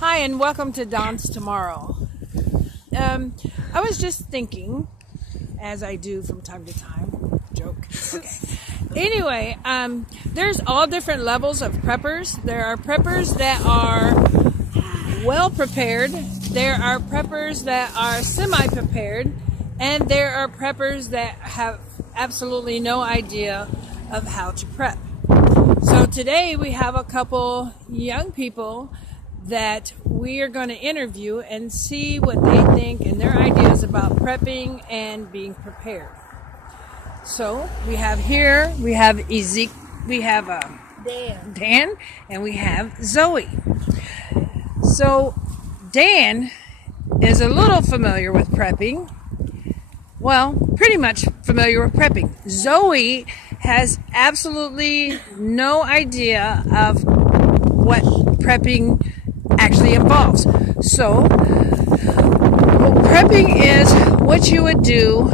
Hi, and welcome to Don's Tomorrow. I was just thinking, as I do from time to time, joke. Okay. Anyway, there's all different levels of preppers. There are preppers that are well prepared. There are preppers that are semi-prepared, and there are preppers that have absolutely no idea of how to prep. So today we have a couple young people that we are going to interview and see what they think and their ideas about prepping and being prepared. So we have Ezekiel, we have Dan, and we have Zoe. So Dan is a little familiar with prepping. Well, pretty much familiar with prepping. Zoe has absolutely no idea of what prepping actually involves. So, prepping is what you would do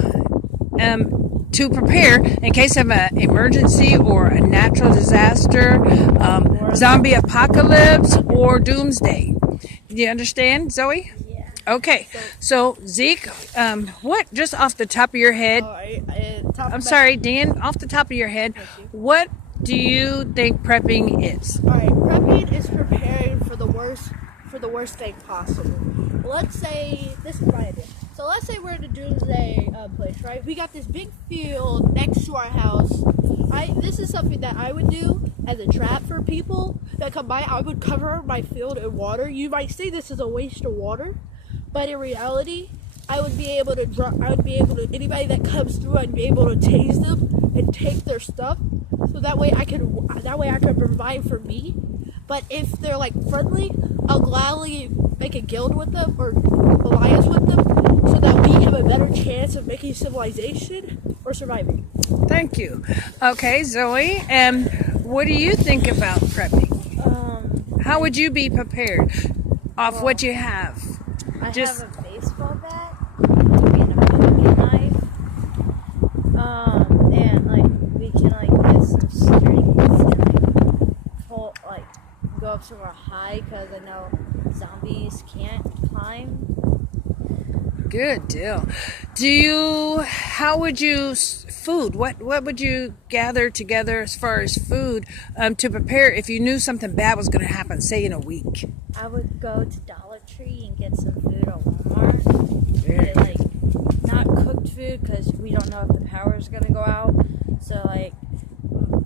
to prepare in case of an emergency or a natural disaster, zombie apocalypse, or doomsday. Do you understand, Zoe? Yeah. Okay, so Zeke, what, just off the top of your head, I'm sorry, Dan, off the top of your head, what do you think prepping is? Alright, prepping is preparing for the worst thing possible. Let's say, this is my idea. So let's say we're in a doomsday place, right? We got this big field next to our house. This is something that I would do as a trap for people that come by. I would cover my field in water. You might say this is a waste of water, but in reality, I would be able to anybody that comes through, I'd be able to tase them and take their stuff. So that way I could provide for me. But if they're like friendly, I'll gladly make a guild with them or alliance with them so that we have a better chance of making civilization or surviving. Thank you. Okay, Zoe, and what do you think about prepping? How would you be prepared off what you have? I have a baseball bat and a pocket knife. And we can get some strings and go up somewhere high because I know zombies can't climb. Good deal. How would you, food, what would you gather together as far as food to prepare if you knew something bad was going to happen, say in a week? I would go to Dollar Tree and get some food at Walmart. Get, not cooked food because we don't know if the power is going to go out. So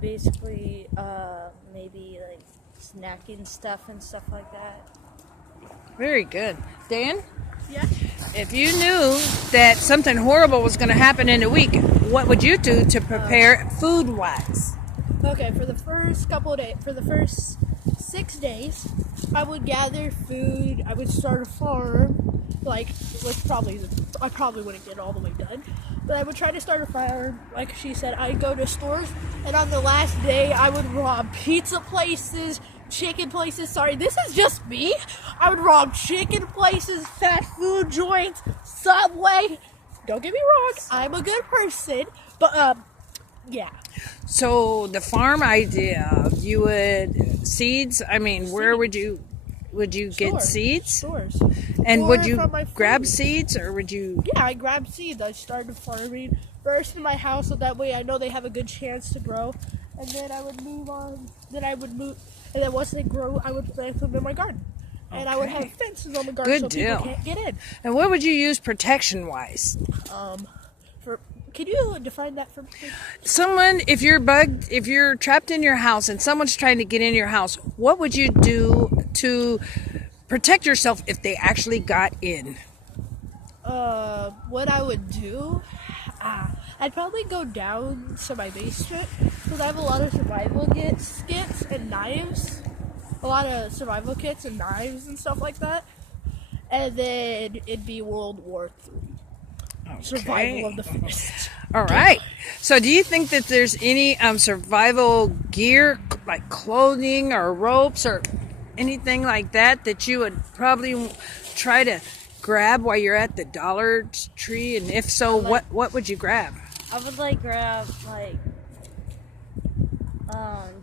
basically maybe snacking stuff and stuff like that. Very good. Dan? Yeah. If you knew that something horrible was going to happen in a week, what would you do to prepare food-wise? Okay, for the first 6 days, I would gather food. I would start a farm. I probably wouldn't get all the way done, but I would try to start a farm. Like she said, I'd go to stores, and on the last day, I would rob pizza places, chicken places. Sorry, this is just me. I would rob chicken places, fast food joints, Subway. Don't get me wrong, I'm a good person, but yeah. So the farm idea, you would seeds. I mean, where would you get seeds? Stores. And Or would you from my grab food. seeds, or would you? Yeah, I grabbed seeds. I started farming first in my house, so that way I know they have a good chance to grow. And then I would move on. And then once they grow, I would plant them in my garden. And I would have fences on the garden so people can't get in. And what would you use protection-wise? Can you define that for me? Someone, if you're trapped in your house and someone's trying to get in your house, what would you do to protect yourself if they actually got in? What I would do? I'd probably go down to my basement because I have a lot of survival kits and knives. A lot of survival kits and knives and stuff like that. And then it'd be World War III. Okay. Survival of the fittest. All right. So do you think that there's any survival gear, like clothing or ropes or anything like that you would probably try to grab while you're at the Dollar Tree? And if so, what would you grab? I would grab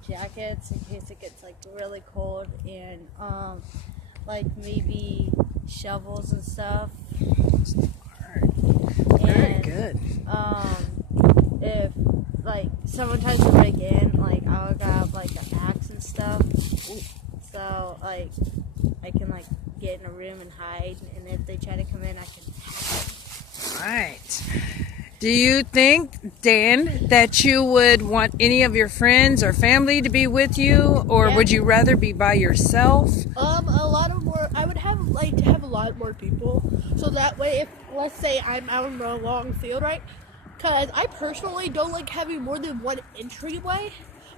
jackets in case it gets really cold, and like maybe shovels and stuff. Very And good. if like someone tries to break in, like I would grab like an axe and stuff. So like I can like get in a room and hide, and if they try to come in, I can. Right. Do you think, Dan, that you would want any of your friends or family to be with you, or Yeah. would you rather be by yourself? A lot of more. I would have like to have a lot more people, so that way, if let's say I'm out in a long field, right? Because I personally don't like having more than one entryway.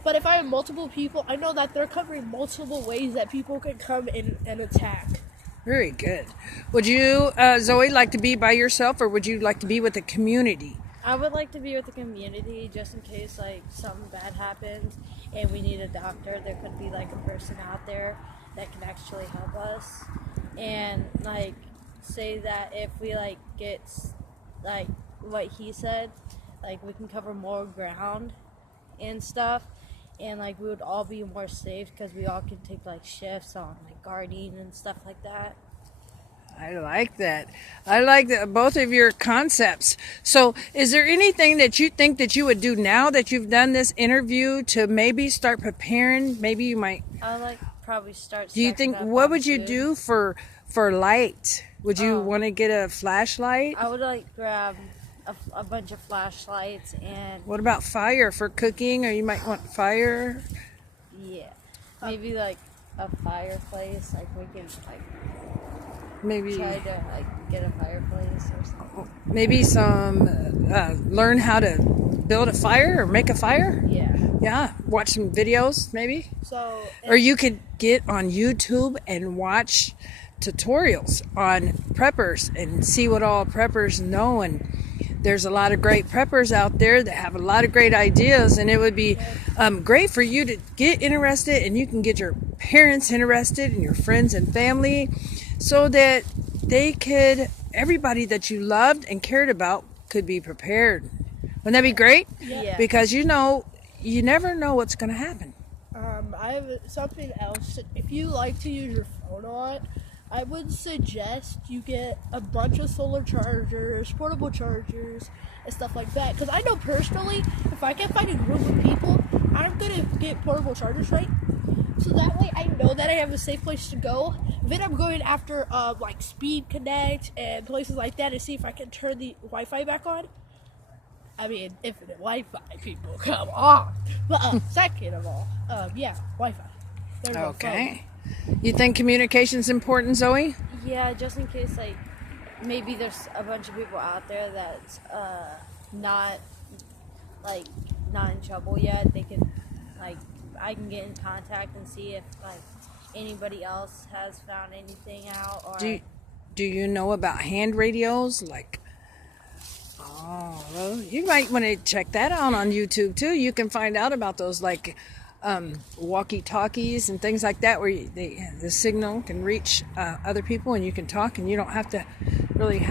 But if I have multiple people, I know that they're covering multiple ways that people can come in and attack. Very good. Would you, Zoe, like to be by yourself, or would you like to be with the community? I would like to be with the community just in case like something bad happens and we need a doctor. There could be like a person out there that can actually help us, and like say that if we like get like what he said, like we can cover more ground and stuff, and like we would all be more safe because we all can take like shifts on like guarding and stuff like that. I like that. I like that, both of your concepts. So is there anything that you think that you would do now that you've done this interview to maybe start preparing? Maybe you might. I like probably start. Do you stocking think, up what on would you food. do for light? Would you want to get a flashlight? I would like grab a bunch of flashlights and What about fire for cooking? Or you might want fire? yeah, maybe like a fireplace. Like we can like Maybe try to like get a fireplace or something. maybe some learn how to build a fire or make a fire. Yeah. Yeah, watch some videos maybe. So, Or you could get on YouTube and watch tutorials on preppers and see what all preppers know. And there's a lot of great preppers out there that have a lot of great ideas, and it would be great for you to get interested, and you can get your parents interested and your friends and family, so that everybody that you loved and cared about could be prepared. Wouldn't that be great? Yeah. Because you never know what's going to happen. I have something else. If you like to use your phone a lot, I would suggest you get a bunch of solar chargers, portable chargers, and stuff like that. Because I know personally, if I can find a group of people, I'm going to get portable chargers, right? So that way I know that I have a safe place to go. Then I'm going after like Speed Connect and places like that to see if I can turn the Wi-Fi back on. I mean, infinite Wi-Fi, people, come on. But second of all, yeah, Wi-Fi. There's no Okay. You think communication's important, Zoe? Yeah, just in case like maybe there's a bunch of people out there that's not in trouble yet. They can like I can get in contact and see if like anybody else has found anything out or Do you know about hand radios? Like, oh, well, you might want to check that out on YouTube too. You can find out about those like walkie-talkies and things like that, where the signal can reach other people and you can talk, and you don't have to really